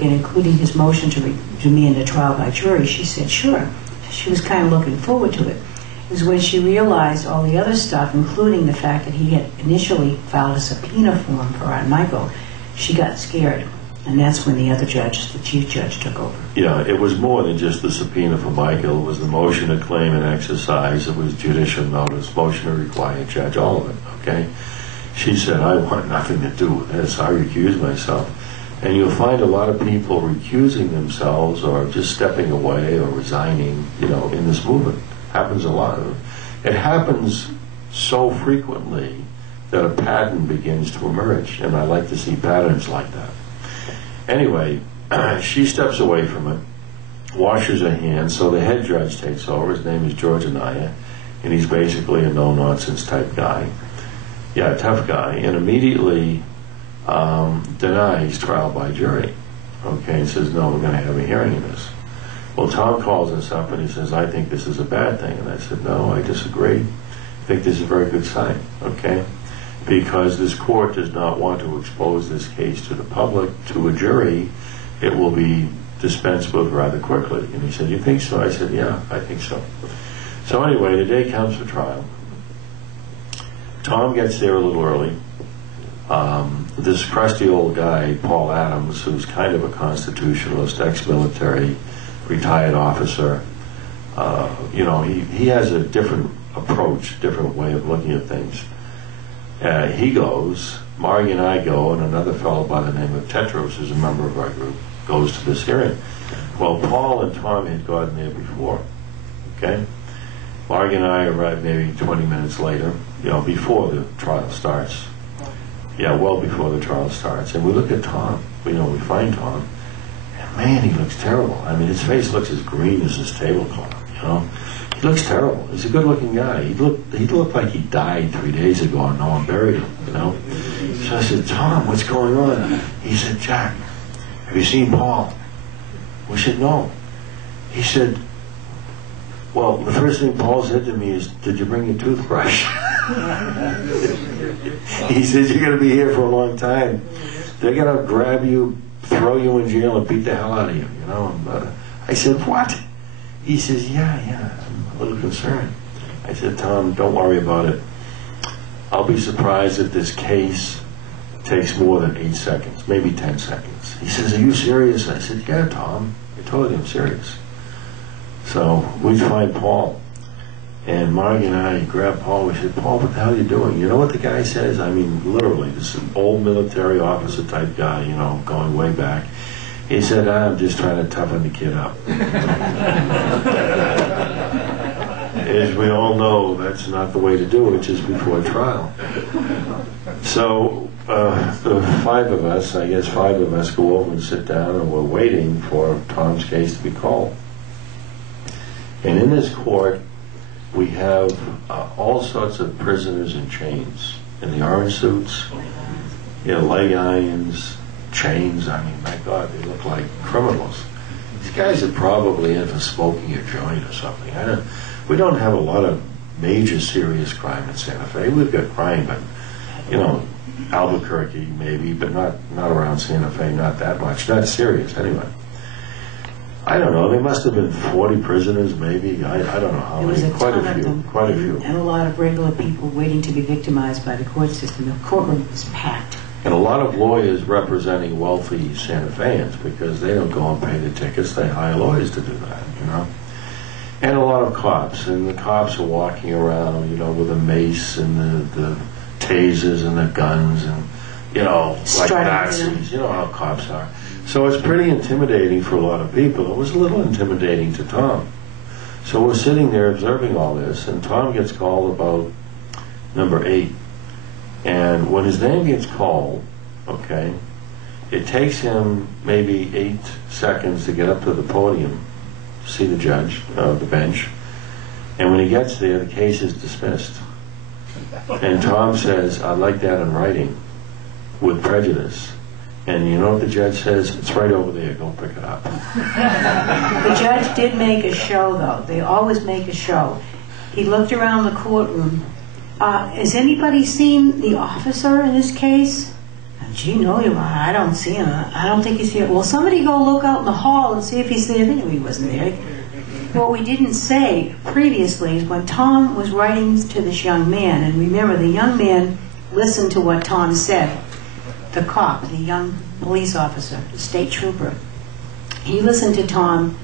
and including his motion to remand a trial by jury, she said sure. She was kind of looking forward to it. It was when she realized all the other stuff, including the fact that he had initially filed a subpoena form for Aunt Michael, she got scared. And that's when the other judge, the chief judge, took over. Yeah, it was more than just the subpoena for Michael. It was the motion to claim and exercise. It was judicial notice, motion to require a judge, all of it, okay? She said, I want nothing to do with this. I recuse myself. And you'll find a lot of people recusing themselves or just stepping away or resigning, in this movement. Happens a lot. It happens so frequently that a pattern begins to emerge, and I like to see patterns like that. Anyway, she steps away from it, washes her hands, so the head judge takes over. His name is George Anaya, and he's basically a no-nonsense type guy. Yeah, tough guy, and immediately denies trial by jury. Okay, and says, no, we're going to have a hearing in this. Well, Tom calls us up and he says, I think this is a bad thing. And I said, no, I disagree. I think this is a very good sign, okay? Because this court does not want to expose this case to the public, to a jury. It will be dispensed with rather quickly. And he said, you think so? I said, yeah, I think so. So anyway, the day comes for trial. Tom gets there a little early. This crusty old guy, Paul Adams, who's kind of a constitutionalist, ex-military, retired officer, he has a different approach, different way of looking at things. He goes, Margie and I go, and another fellow by the name of Tetros, who's a member of our group, goes to this hearing. Well, Paul and Tom had gotten there before, okay? Margie and I arrived maybe 20 minutes later, before the trial starts. Yeah, well before the trial starts. And we look at Tom, we find Tom, and man, he looks terrible. I mean, his face looks as green as his tablecloth, He looks terrible. He's a good-looking guy. He looked like he died 3 days ago and no one buried him, So I said, Tom, what's going on? He said, Jack, have you seen Paul? We said, no. He said, well, the first thing Paul said to me is, did you bring your toothbrush? He says, you're going to be here for a long time. They're going to grab you, throw you in jail, and beat the hell out of you, I said, what? He says, yeah, I'm a little concerned. I said, Tom, don't worry about it. I'll be surprised if this case takes more than 8 seconds, maybe 10 seconds. He says, are you serious? I said, yeah, Tom, I told you I'm serious. So we find Paul, and Margie and I grab Paul. We said, Paul, what the hell are you doing? You know what the guy says? I mean, literally, this is an old military officer type guy, going way back. He said, I'm just trying to toughen the kid up. As we all know, that's not the way to do it, just before trial. So the five of us go over and sit down, and we're waiting for Tom's case to be called. And in this court, we have all sorts of prisoners in chains, in the orange suits, leg irons, chains. I mean, my God, they look like criminals. These guys are probably in for smoking a joint or something. We don't have a lot of major serious crime in Santa Fe. We've got crime, but Albuquerque maybe, but not around Santa Fe, not that much. Not serious anyway. I don't know. There must have been 40 prisoners, maybe. I don't know how many. Quite a few. And a lot of regular people waiting to be victimized by the court system. The courtroom was packed. And a lot of lawyers representing wealthy Santa Feans, because they don't go and pay the tickets. They hire lawyers to do that, And a lot of cops. And the cops are walking around, with a mace and the tasers and the guns and, like Nazis. You know how cops are. So it's pretty intimidating for a lot of people. It was a little intimidating to Tom. So we're sitting there observing all this, and Tom gets called about number 8. And when his name gets called, okay, it takes him maybe 8 seconds to get up to the podium, see the judge, the bench. And when he gets there, the case is dismissed. And Tom says, I'd like that in writing, with prejudice. And you know what the judge says? It's right over there. Go pick it up. The judge did make a show, though. They always make a show. He looked around the courtroom. Has anybody seen the officer in this case? Gee, no, Your Honor, I don't see him. I don't think he's here. Well, somebody go look out in the hall and see if he's there. They knew he wasn't there. What we didn't say previously is when Tom was writing to this young man, and remember, the young man listened to what Tom said, the cop, the young police officer, the state trooper. He listened to Tom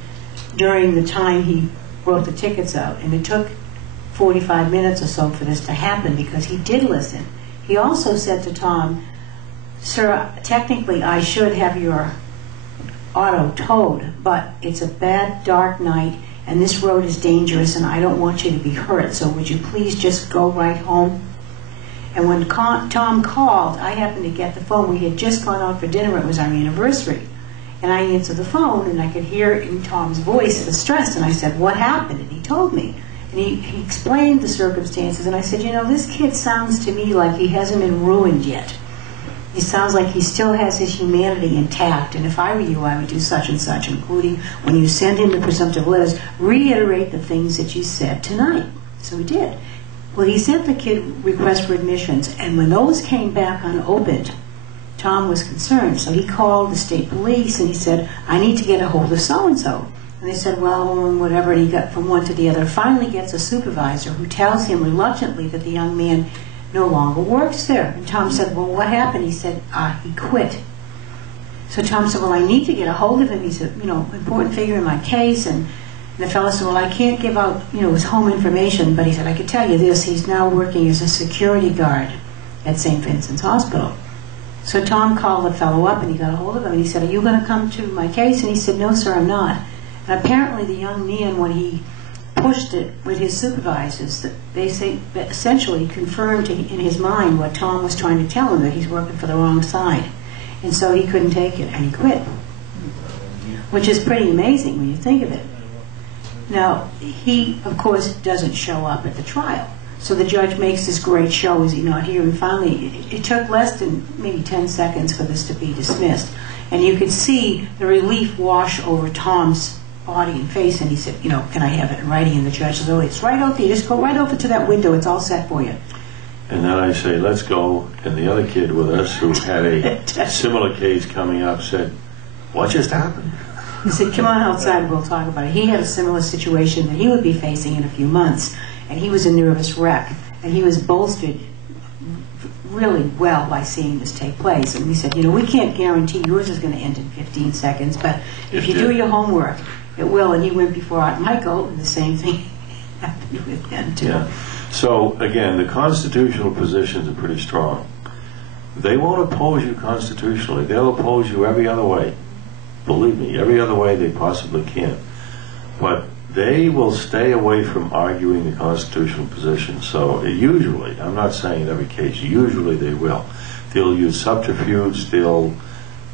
during the time he wrote the tickets out, and it took 45 minutes or so for this to happen because he did listen. He also said to Tom, "Sir, technically I should have your auto towed, but it's a bad dark night and this road is dangerous and I don't want you to be hurt, so would you please just go right home?" And when Tom called, I happened to get the phone. We had just gone out for dinner. It was our anniversary. And I answered the phone, and I could hear in Tom's voice the stress. And I said, "What happened?" And he told me. And he explained the circumstances. And I said, "You know, this kid sounds to me like he hasn't been ruined yet. He sounds like he still has his humanity intact. And if I were you, I would do such and such, including when you send in the presumptive letters, reiterate the things that you said tonight." So he did. Well, he sent the kid requests for admissions. And when those came back unopened, Tom was concerned. So he called the state police and he said, "I need to get a hold of so-and-so." And they said, "Well, whatever." And he got from one to the other. Finally gets a supervisor who tells him reluctantly that the young man no longer works there. And Tom said, "Well, what happened?" He said, "He quit." So Tom said, "Well, I need to get a hold of him. He's a important figure in my case." And the fellow said, "Well, I can't give out his home information." But he said, "I could tell you this. He's now working as a security guard at St. Vincent's Hospital." So Tom called the fellow up and he got a hold of him and he said, "Are you going to come to my case?" And he said, "No, sir, I'm not." And apparently the young man, when he pushed it with his supervisors, that they say essentially confirmed in his mind what Tom was trying to tell him, that he's working for the wrong side. And so he couldn't take it and he quit, which is pretty amazing when you think of it. Now, he, of course, doesn't show up at the trial. So the judge makes this great show, is he not here? And finally, it took less than maybe 10 seconds for this to be dismissed. And you could see the relief wash over Tom's body and face, and he said, "Can I have it in writing?" And the judge says, "Oh, it's right out there. Just go right over to that window. It's all set for you." And then I say, "Let's go." And the other kid with us, who had a similar case coming up, said, "What just happened?" He said, "Come on outside and we'll talk about it." He had a similar situation that he would be facing in a few months, and he was a nervous wreck, and he was bolstered really well by seeing this take place. And we said, "We can't guarantee yours is going to end in 15 seconds, but if you do your homework, it will." And he went before Art Michael, and the same thing happened with him too. Yeah. So again, the constitutional positions are pretty strong. They won't oppose you constitutionally. They'll oppose you every other way. Believe me, every other way they possibly can. But they will stay away from arguing the constitutional position. So usually, I'm not saying in every case, usually they will. They'll use subterfuge, they'll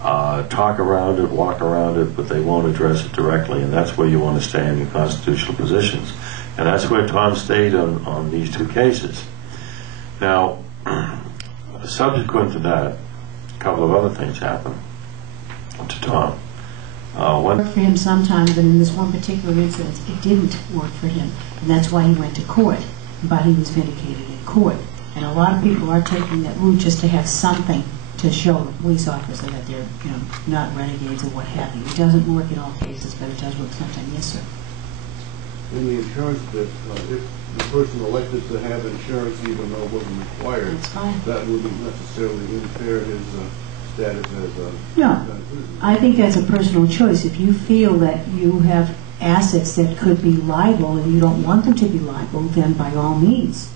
talk around it, walk around it, but they won't address it directly, and that's where you want to stay in your constitutional positions. And that's where Tom stayed on these two cases. Now, subsequent to that, a couple of other things happened to Tom. Worked for him sometimes, but in this one particular incident, it didn't work for him, and that's why he went to court. But he was vindicated in court, and a lot of people are taking that route just to have something to show the police officer that they're, not renegades or what have you. It doesn't work in all cases, but it does work sometimes. Yes, sir. In the insurance bit, if the person elected to have insurance even though it wasn't required, That's fine. that wouldn't necessarily impair his status as a No, I think that's a personal choice. If you feel that you have assets that could be liable and you don't want them to be liable, then by all means,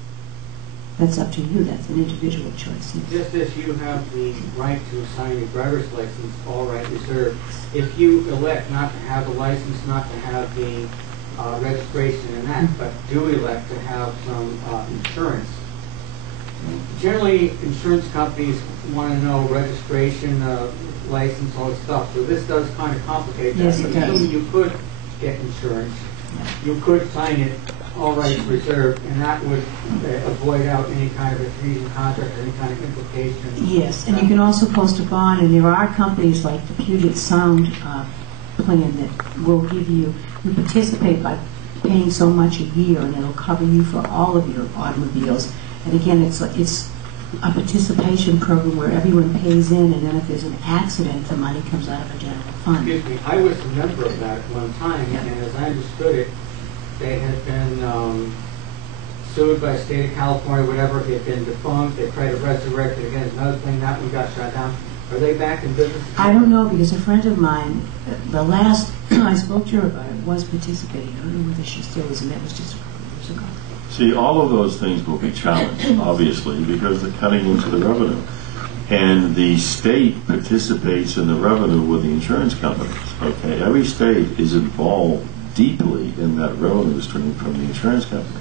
that's up to you. That's an individual choice. Yes. Just as you have the right to assign a driver's license, all right reserved, if you elect not to have the license, not to have the registration and that, but do elect to have some insurance, generally insurance companies want to know registration, license, all this stuff. So this does kind of complicate that. Yes, it does. You could get insurance. You could sign it, all rights reserved, and that would avoid out any kind of a treason contract or any kind of implication. Yes, and you can also post a bond, and there are companies like the Puget Sound plan that will give you participate by paying so much a year, and it'll cover you for all of your automobiles. And again, it's a participation program where everyone pays in, and then if there's an accident, the money comes out of a general fund. Excuse me, I was a member of that at one time, and as I understood it, they had been sued by the state of California, whatever, it had been defunct, they tried to resurrect it again, another thing, that one got shut down. Are they back in business? I don't know, because a friend of mine, the last I spoke to her about it, was participating. I don't know whether she still is, and that was just a couple of years ago. See, all of those things will be challenged, obviously, because they're cutting into the revenue. And the state participates in the revenue with the insurance companies, okay? Every state is involved deeply in that revenue stream from the insurance companies.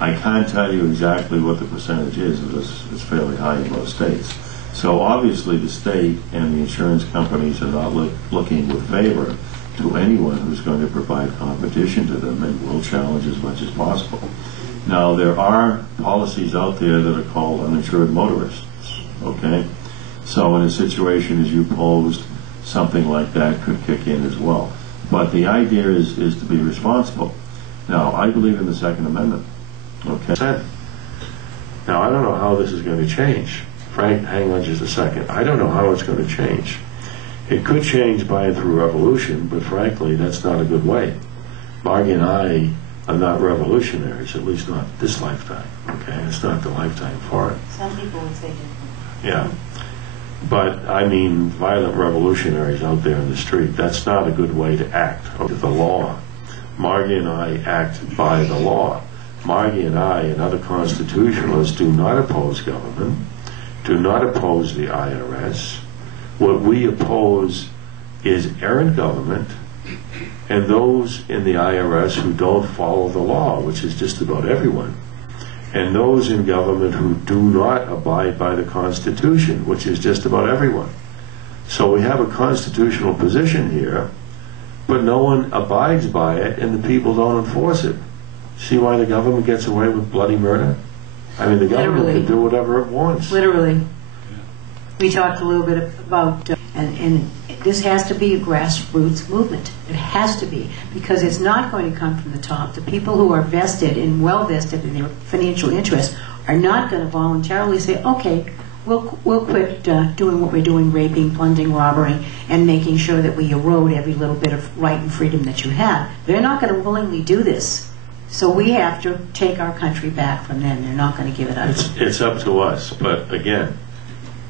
I can't tell you exactly what the percentage is, but it's fairly high in most states. So obviously the state and the insurance companies are not looking with favor to anyone who's going to provide competition to them, and will challenge as much as possible. Now, there are policies out there that are called uninsured motorists, okay? So in a situation as you posed, something like that could kick in as well. But the idea is to be responsible. Now, I believe in the Second Amendment, okay? Now, I don't know how this is going to change. Frank, hang on just a second. I don't know how it's going to change. It could change by and through revolution, but frankly, that's not a good way. Margie and I are not revolutionaries, at least not this lifetime, okay? It's not the lifetime for it. Some people would say different. Yeah. But, I mean, violent revolutionaries out there in the street, that's not a good way to act. The law. Margie and I act by the law. Margie and I and other constitutionalists do not oppose government, do not oppose the IRS. What we oppose is errant government and those in the IRS who don't follow the law, which is just about everyone, and those in government who do not abide by the Constitution, which is just about everyone. So we have a constitutional position here, but no one abides by it, and the people don't enforce it. See why the government gets away with bloody murder? I mean, the government Literally. can do whatever it wants. Literally. We talked a little bit about, and this has to be a grassroots movement. It has to be, because it's not going to come from the top. The people who are vested and well vested in their financial interests are not going to voluntarily say, okay, we'll quit doing what we're doing, raping, plundering, robbering, and making sure that we erode every little bit of right and freedom that you have. They're not going to willingly do this. So we have to take our country back from them. They're not going to give it up. It's up to us. But again,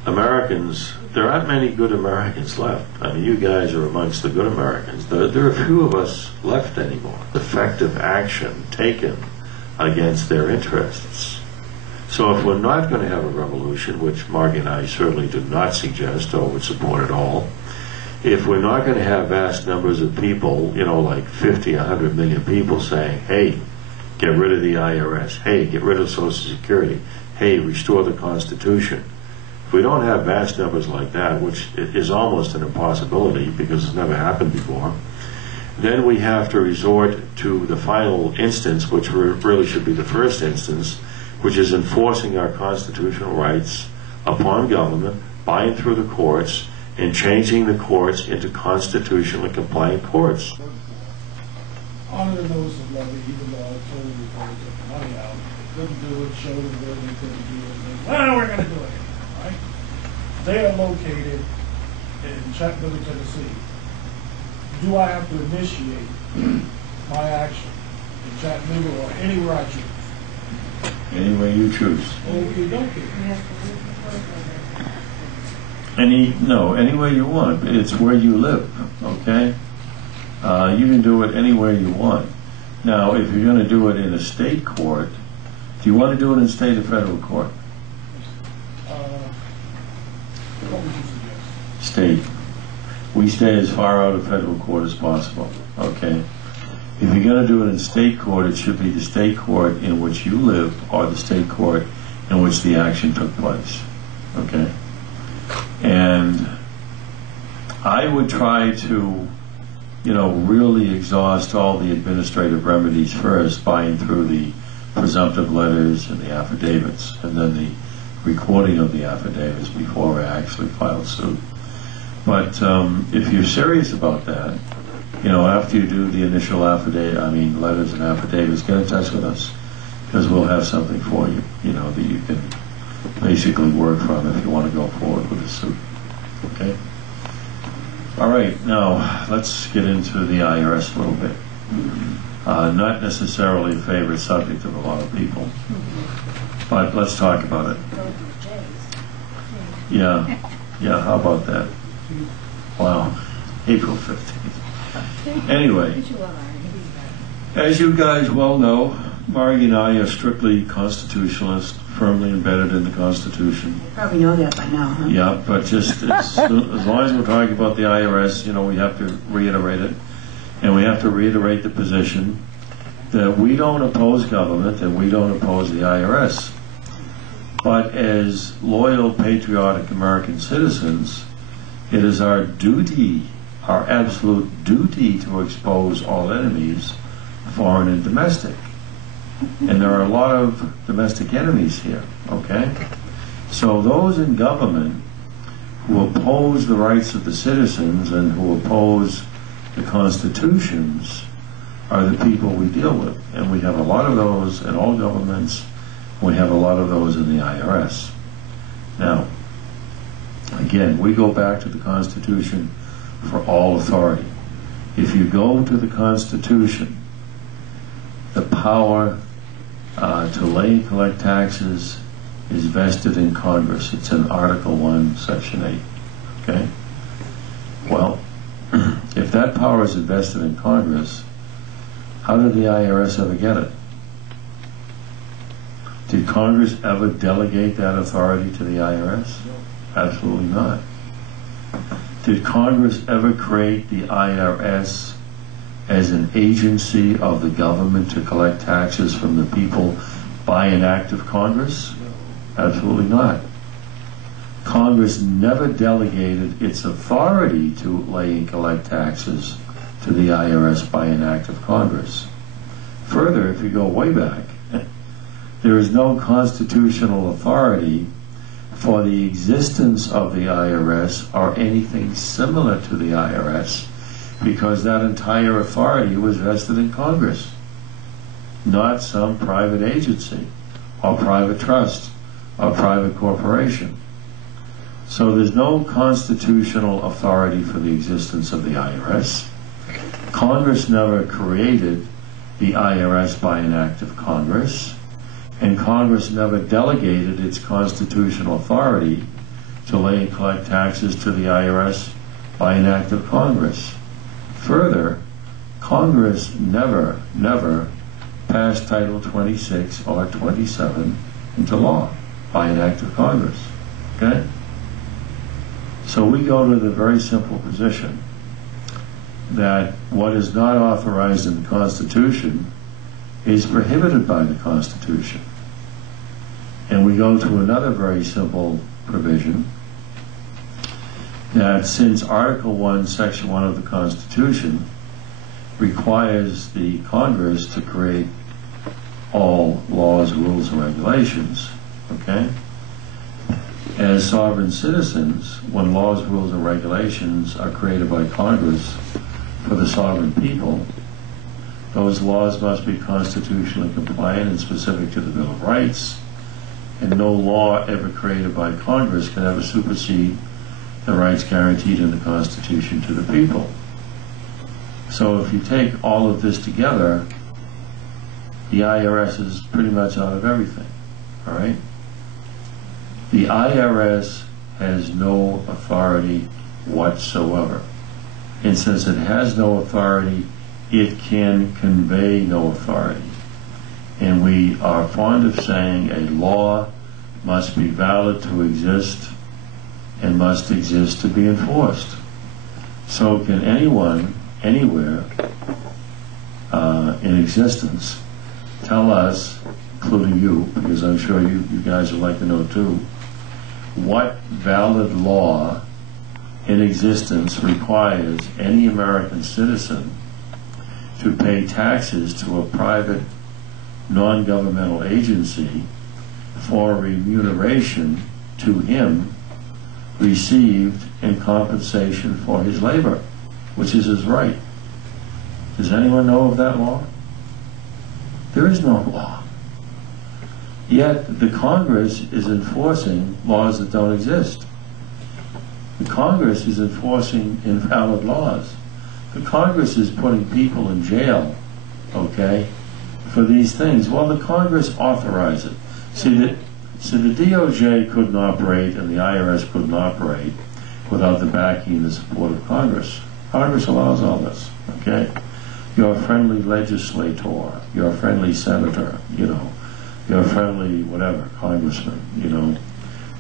Americans, there aren't many good Americans left. I mean, you guys are amongst the good Americans. There are few of us left anymore. Effective action taken against their interests. So if we're not going to have a revolution, which Margie and I certainly do not suggest or would support at all, if we're not going to have vast numbers of people, you know, like 50, 100 million people saying, hey, get rid of the IRS, hey, get rid of Social Security, hey, restore the Constitution. If we don't have vast numbers like that, which is almost an impossibility because it's never happened before, then we have to resort to the final instance, which really should be the first instance, which is enforcing our constitutional rights upon government, by and through the courts, and changing the courts into constitutionally compliant courts. Honor the notice of levy, even though I told you before we took the money out, they couldn't do it, showed them where they couldn't do it. Well, we're going to do it, right? They are located in Chattanooga, Tennessee. Do I have to initiate my action in Chattanooga or anywhere I choose? Any way you choose. Okay, dokie. Any way you want. It's where you live, okay? You can do it anywhere you want. Now, if you're going to do it in a state court, do you want to do it in state or federal court? What would you suggest? State. We stay as far out of federal court as possible, okay? If you're going to do it in state court, it should be the state court in which you live or the state court in which the action took place, okay? And I would try to, really exhaust all the administrative remedies first, buying through the presumptive letters and the affidavits, and then the recording of the affidavits before I actually file suit. But if you're serious about that, after you do the initial letters and affidavits, get in touch with us, because we'll have something for you, that you can basically work from if you want to go forward with the suit. Okay? All right, now let's get into the IRS a little bit. Not necessarily a favorite subject of a lot of people, but let's talk about it. Yeah, how about that? Wow, April 15th. Anyway, as you guys well know, Margie and I are strictly constitutionalists, firmly embedded in the Constitution. You probably know that by now, huh? Yeah, but just as long as we're talking about the IRS, we have to reiterate it. And we have to reiterate the position that we don't oppose government and we don't oppose the IRS. But as loyal, patriotic American citizens, it is our duty, our absolute duty, to expose all enemies, foreign and domestic. And there are a lot of domestic enemies here, okay? So those in government who oppose the rights of the citizens and who oppose the constitutions are the people we deal with. And we have a lot of those in all governments. We have a lot of those in the IRS. Now, again, we go back to the Constitution for all authority. If you go to the Constitution, the power to lay and collect taxes is vested in Congress. It's in Article 1, Section 8. Okay? Well, if that power is invested in Congress, how did the IRS ever get it? Did Congress ever delegate that authority to the IRS? Absolutely not. Did Congress ever create the IRS as an agency of the government to collect taxes from the people by an act of Congress? Absolutely not. Congress never delegated its authority to lay and collect taxes to the IRS by an act of Congress. Further, if you go way back, there is no constitutional authority for the existence of the IRS or anything similar to the IRS, because that entire authority was vested in Congress, not some private agency or private trust or private corporation. So there's no constitutional authority for the existence of the IRS. Congress never created the IRS by an act of Congress, and Congress never delegated its constitutional authority to lay and collect taxes to the IRS by an act of Congress. Further, Congress never passed Title 26 or 27 into law by an act of Congress. Okay? So we go to the very simple position that what is not authorized in the Constitution is prohibited by the Constitution. And we go to another very simple provision, that since Article 1, Section 1 of the Constitution requires the Congress to create all laws, rules, and regulations, okay? As sovereign citizens, when laws, rules, and regulations are created by Congress for the sovereign people, those laws must be constitutionally compliant and specific to the Bill of Rights, and no law ever created by Congress can ever supersede the rights guaranteed in the Constitution to the people. So if you take all of this together, the IRS is pretty much out of everything, all right? The IRS has no authority whatsoever. And since it has no authority, it can convey no authority. And we are fond of saying a law must be valid to exist and must exist to be enforced. So can anyone, anywhere in existence, tell us, including you, because I'm sure you guys would like to know too, what valid law in existence requires any American citizen to pay taxes to a private non-governmental agency for remuneration to him received in compensation for his labor, which is his right. Does anyone know of that law? There is no law. Yet the Congress is enforcing laws that don't exist. The Congress is enforcing invalid laws. The Congress is putting people in jail, okay, for these things. Well, the Congress authorized it. See, the DOJ couldn't operate and the IRS couldn't operate without the backing and the support of Congress. Congress allows all this, okay? You're a friendly legislator, you're a friendly senator, you know, you're a friendly whatever, congressman, you know,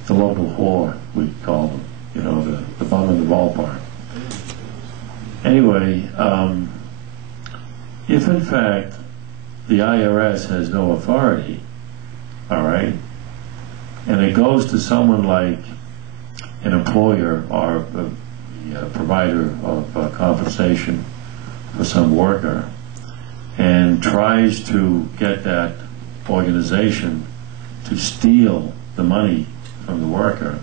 the local whore, we call them, you know, the bum in the ballpark. Anyway, if in fact the IRS has no authority, all right, and it goes to someone like an employer or a provider of compensation for some worker and tries to get that organization to steal the money from the worker,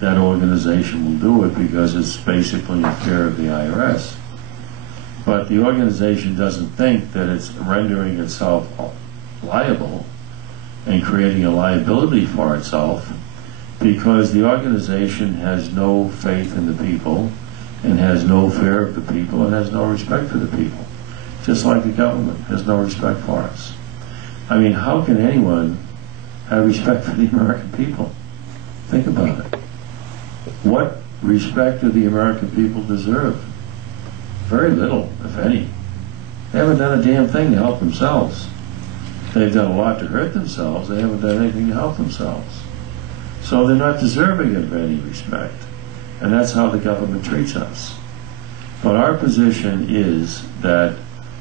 that organization will do it because it's basically in fear of the IRS. But the organization doesn't think that it's rendering itself liable and creating a liability for itself because the organization has no faith in the people and has no fear of the people and has no respect for the people. Just like the government has no respect for us. I mean, how can anyone have respect for the American people? Think about it. What respect do the American people deserve? Very little, if any. They haven't done a damn thing to help themselves. They've done a lot to hurt themselves. They haven't done anything to help themselves. So they're not deserving of any respect. And that's how the government treats us. But our position is that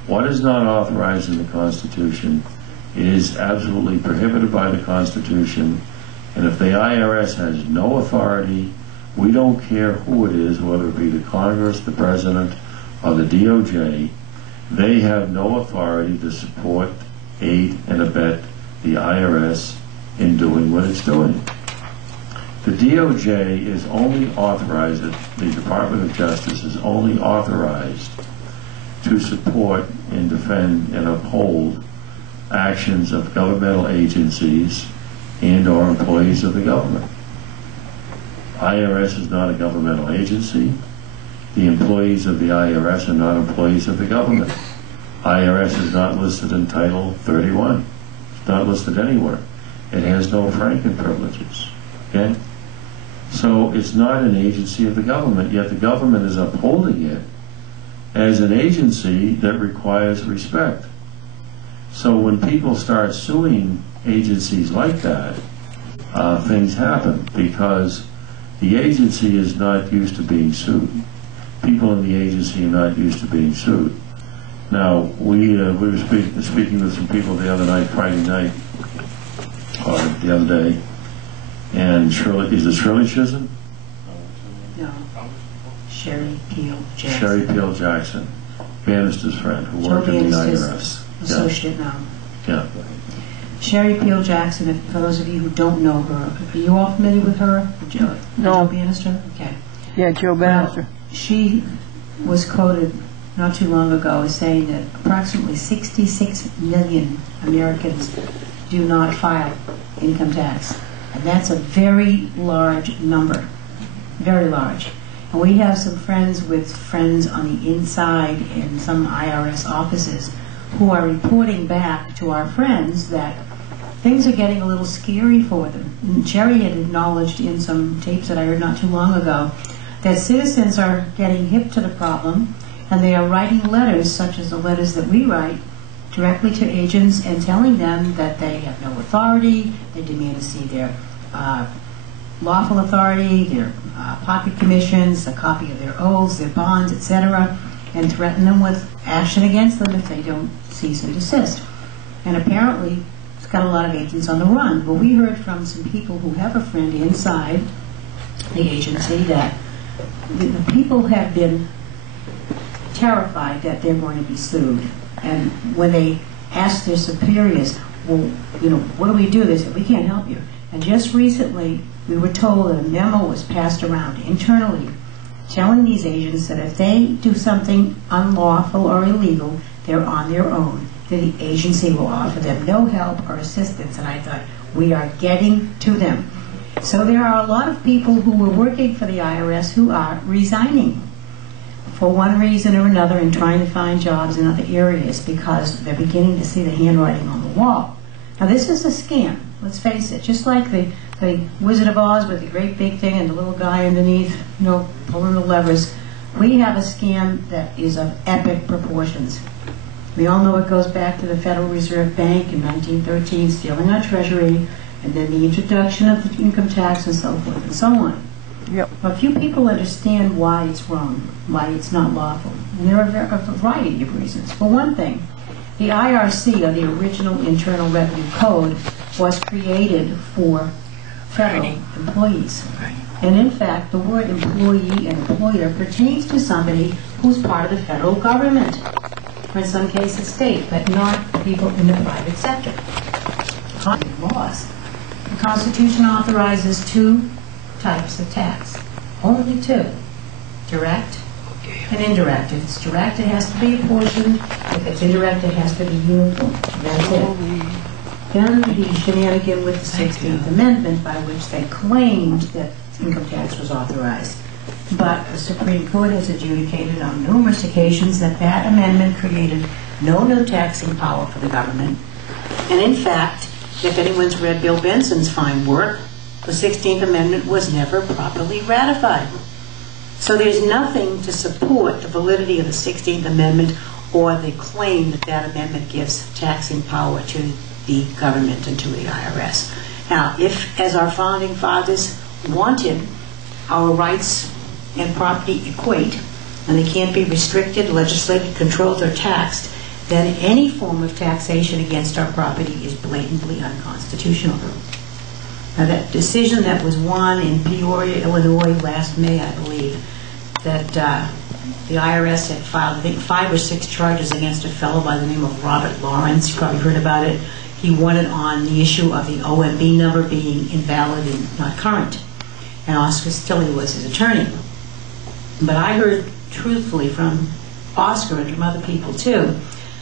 what is not authorized in the Constitution is absolutely prohibited by the Constitution. And if the IRS has no authority, we don't care who it is, whether it be the Congress, the President, or the DOJ, they have no authority to support, aid, and abet the IRS in doing what it's doing. The DOJ is only authorized, the Department of Justice is only authorized to support and defend and uphold actions of governmental agencies and or employees of the government. IRS is not a governmental agency. The employees of the IRS are not employees of the government. IRS is not listed in Title 31. It's not listed anywhere. It has no Franken privileges. Okay? So it's not an agency of the government, yet the government is upholding it as an agency that requires respect. So when people start suing agencies like that, things happen because the agency is not used to being sued. People in the agency are not used to being sued. Now, we were speaking with some people the other night, Friday night, or the other day, and Shirley, is it Shirley Chisholm? No. Sherry Peel Jackson. Sherry Peel Jackson, Bannister's friend, who worked in the IRS. Associate now. Yeah. Sherry Peel Jackson, for those of you who don't know her, are you all familiar with her? Joe Bannister? Okay. Yeah, Joe Bannister. Well, she was quoted not too long ago as saying that approximately 66 million Americans do not file income tax. And that's a very large number. Very large. And we have some friends with friends on the inside in some IRS offices who are reporting back to our friends that things are getting a little scary for them. And Sherry had acknowledged in some tapes that I heard not too long ago that citizens are getting hip to the problem and they are writing letters, such as the letters that we write, directly to agents and telling them that they have no authority, they demand to see their lawful authority, their pocket commissions, a copy of their oaths, their bonds, etc., and threaten them with action against them if they don't cease and desist. And apparently, it's got a lot of agents on the run. But we heard from some people who have a friend inside the agency that the people have been terrified that they're going to be sued. And when they asked their superiors, well, you know, what do we do? They said, we can't help you. And just recently, we were told that a memo was passed around internally telling these agents that if they do something unlawful or illegal, they're on their own, that the agency will offer them no help or assistance. And I thought, We are getting to them. So there are a lot of people who were working for the IRS who are resigning for one reason or another and trying to find jobs in other areas because they're beginning to see the handwriting on the wall. Now this is a scam, let's face it. Just like the Wizard of Oz with the great big thing and the little guy underneath, pulling the levers, we have a scam that is of epic proportions. We all know it goes back to the Federal Reserve Bank in 1913 stealing our treasury, and then the introduction of the income tax and so forth and so on. Yep. A few people understand why it's wrong, why it's not lawful, and there are a variety of reasons. For one thing, the IRC, or the original Internal Revenue Code, was created for federal employees. And in fact, the word employee and employer pertains to somebody who's part of the federal government, or in some cases state, but not people in the private sector. Laws. The Constitution authorizes two types of tax. Only two. Direct and indirect. If it's direct, it has to be apportioned. If it's indirect, it has to be uniform. That's it. Then the shenanigan with the 16th Amendment, by which they claimed that income tax was authorized. But the Supreme Court has adjudicated on numerous occasions that that amendment created no new taxing power for the government. And in fact, if anyone's read Bill Benson's fine work, the 16th Amendment was never properly ratified. So there's nothing to support the validity of the 16th Amendment or the claim that that amendment gives taxing power to the government and to the IRS. Now, if, as our founding fathers wanted, our rights and property equate, and they can't be restricted, legislated, controlled, or taxed, then any form of taxation against our property is blatantly unconstitutional. Now, that decision that was won in Peoria, Illinois last May, I believe, that the IRS had filed, I think, 5 or 6 charges against a fellow by the name of Robert Lawrence. You probably heard about it. He won it on the issue of the OMB number being invalid and not current. And Oscar Stilley was his attorney. But I heard truthfully from Oscar and from other people too,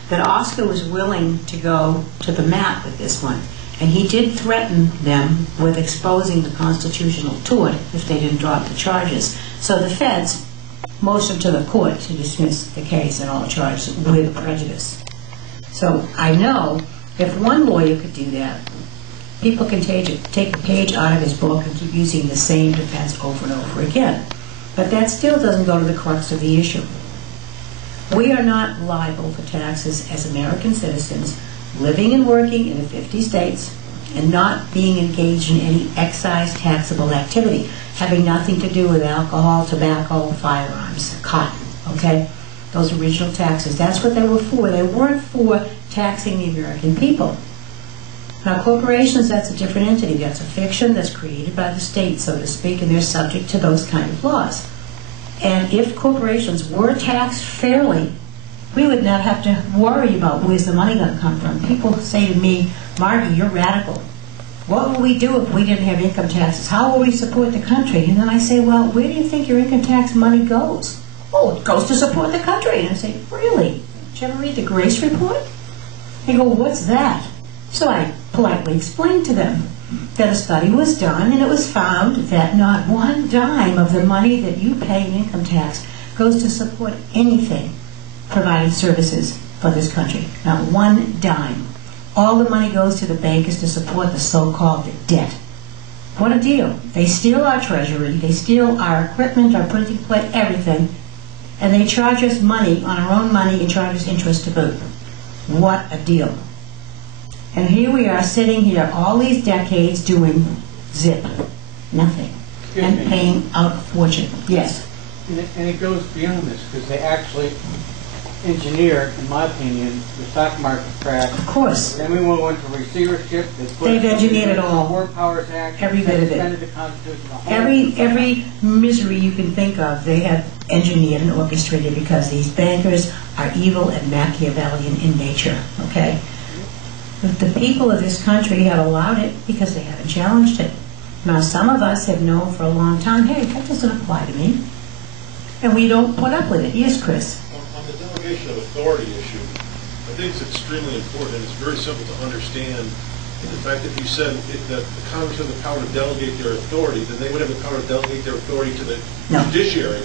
that Oscar was willing to go to the mat with this one. And he did threaten them with exposing the constitutional tort if they didn't drop the charges. So the feds motioned to the court to dismiss the case and all charges with prejudice. So I know if one lawyer could do that, people can take a page out of his book and keep using the same defense over and over again. But that still doesn't go to the crux of the issue. We are not liable for taxes as American citizens living and working in the 50 states and not being engaged in any excise taxable activity, having nothing to do with alcohol, tobacco, firearms, cotton, okay? Those original taxes, that's what they were for. They weren't for taxing the American people. Now, corporations, that's a different entity. That's a fiction that's created by the state, so to speak, and they're subject to those kind of laws. And if corporations were taxed fairly, we would not have to worry about where's the money going to come from. People say to me, Margie, you're radical. What would we do if we didn't have income taxes? How will we support the country? And then I say, well, where do you think your income tax money goes? Oh, it goes to support the country. And I say, really? Did you ever read the Grace Report? They go, what's that? So I politely explained to them that a study was done, and it was found that not one dime of the money that you pay in income tax goes to support anything providing services for this country. Not one dime. All the money goes to the bankers to support the so-called debt. What a deal. They steal our treasury, they steal our equipment, our printing plate, everything, and they charge us money on our own money and charge us interest to boot. What a deal. And here we are sitting here all these decades doing zip, nothing, and paying out a fortune. Yes? And it goes beyond this, because they actually engineer, in my opinion, the stock market crash. Of course. Then we went to receivership. They've engineered it all. War Powers Act. Every bit of it. The Constitution, Every misery you can think of, they have engineered and orchestrated because these bankers are evil and Machiavellian in nature, okay? But the people of this country have allowed it because they haven't challenged it. Now, some of us have known for a long time, hey, that doesn't apply to me. And we don't put up with it. Yes, Chris? On the delegation of authority issue, I think it's extremely important, and it's very simple to understand And the fact that you said that the Congress has the power to delegate their authority, then they would have the power to delegate their authority to the No. judiciary.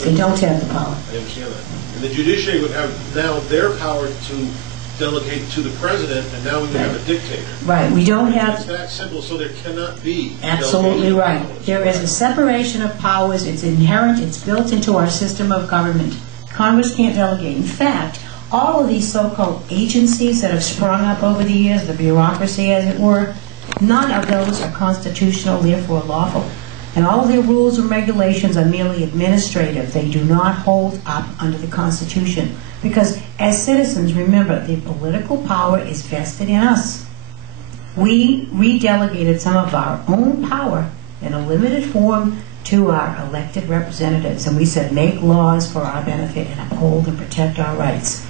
They don't have the power. I understand that. And the judiciary would have now their power to delegate to the president, and now we would have a dictator. Right, we don't It's have, that simple, so there cannot be. absolutely delegation of right. powers. There is a separation of powers, it's inherent, it's built into our system of government. Congress can't delegate. In fact, all of these so-called agencies that have sprung up over the years, the bureaucracy as it were, none of those are constitutional, therefore lawful. And all of their rules and regulations are merely administrative. They do not hold up under the Constitution. Because as citizens, remember, the political power is vested in us. We redelegated some of our own power in a limited form to our elected representatives. And we said, make laws for our benefit and uphold and protect our rights.